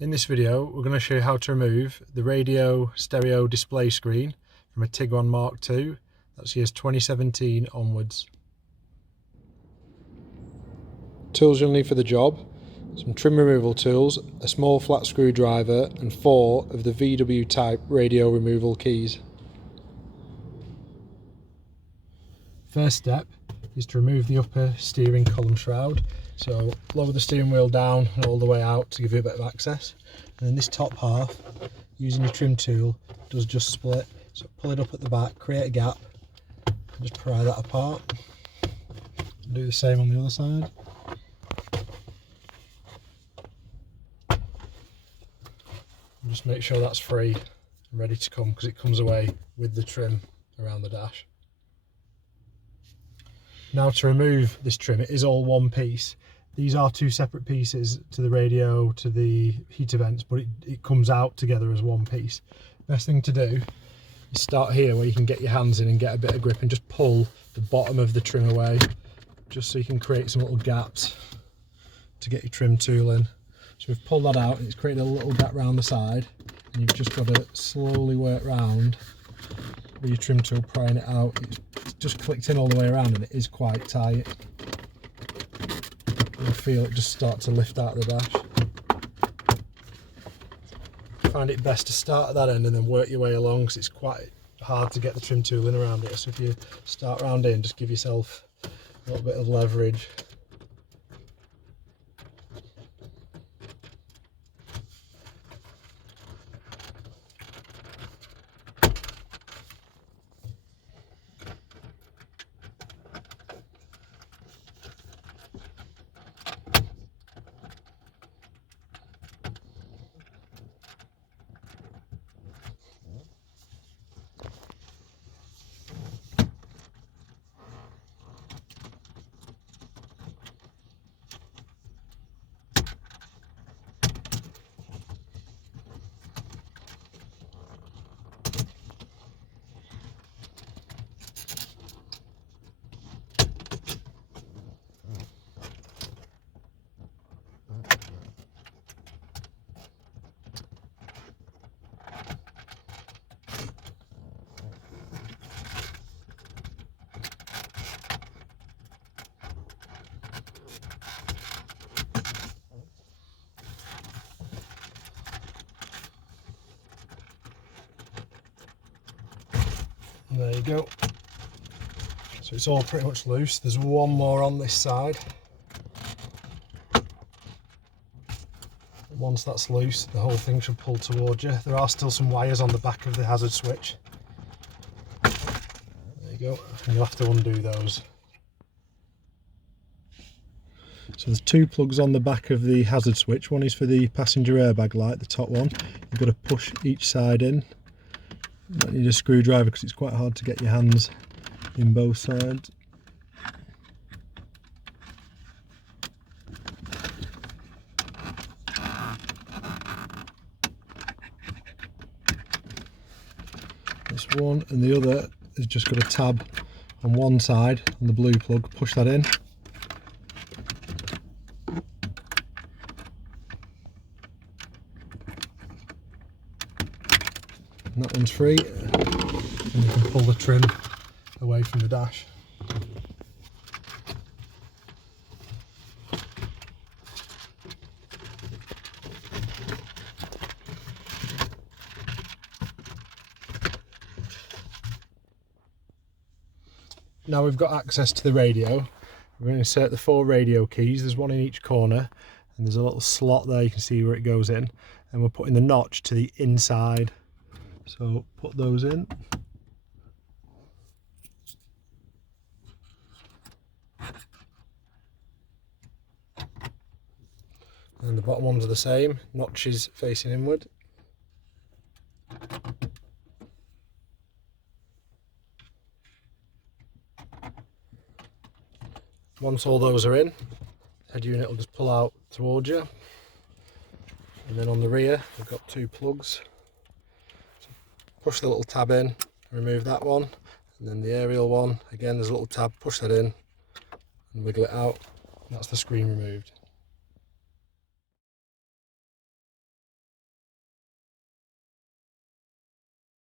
In this video we're going to show you how to remove the radio stereo display screen from a Tiguan Mk2. That's years 2017 onwards. Tools you'll need for the job: some trim removal tools, a small flat screwdriver and 4 of the VW type radio removal keys. First step is to remove the upper steering column shroud. So lower the steering wheel down and all the way out to give you a bit of access. And then this top half, using your trim tool, does just split. So pull it up at the back, create a gap, and just pry that apart. And do the same on the other side. And just make sure that's free and ready to come, because it comes away with the trim around the dash. Now to remove this trim, it is all one piece. These are two separate pieces to the radio, to the heater vents, but it comes out together as one piece. Best thing to do is start here where you can get your hands in and get a bit of grip and just pull the bottom of the trim away, just so you can create some little gaps to get your trim tool in. So we've pulled that out and it's created a little gap round the side, and you've just got to slowly work round with your trim tool, prying it out. It's just clicked in all the way around and it is quite tight. You'll feel it just start to lift out of the dash. I find it best to start at that end and then work your way along, because it's quite hard to get the trim tool in around it. So if you start round in, just give yourself a little bit of leverage. And there you go. So it's all pretty much loose. There's one more on this side. Once that's loose, the whole thing should pull towards you. There are still some wires on the back of the hazard switch. There you go. And you'll have to undo those. So there's two plugs on the back of the hazard switch. One is for the passenger airbag light, the top one. You've got to push each side in. You don't need a screwdriver because it's quite hard to get your hands in both sides. This one and the other has just got a tab on one side on the blue plug. Push that in. And that one's free, and you can pull the trim away from the dash. Now we've got access to the radio. We're going to insert the 4 radio keys. There's one in each corner, and there's a little slot there, you can see where it goes in, and we're putting the notch to the inside. So put those in. And the bottom ones are the same, notches facing inward. Once all those are in, the head unit will just pull out towards you. And then on the rear, we've got 2 plugs. Push the little tab in, remove that one, and then the aerial one, again there's a little tab, push that in and wiggle it out, and that's the screen removed.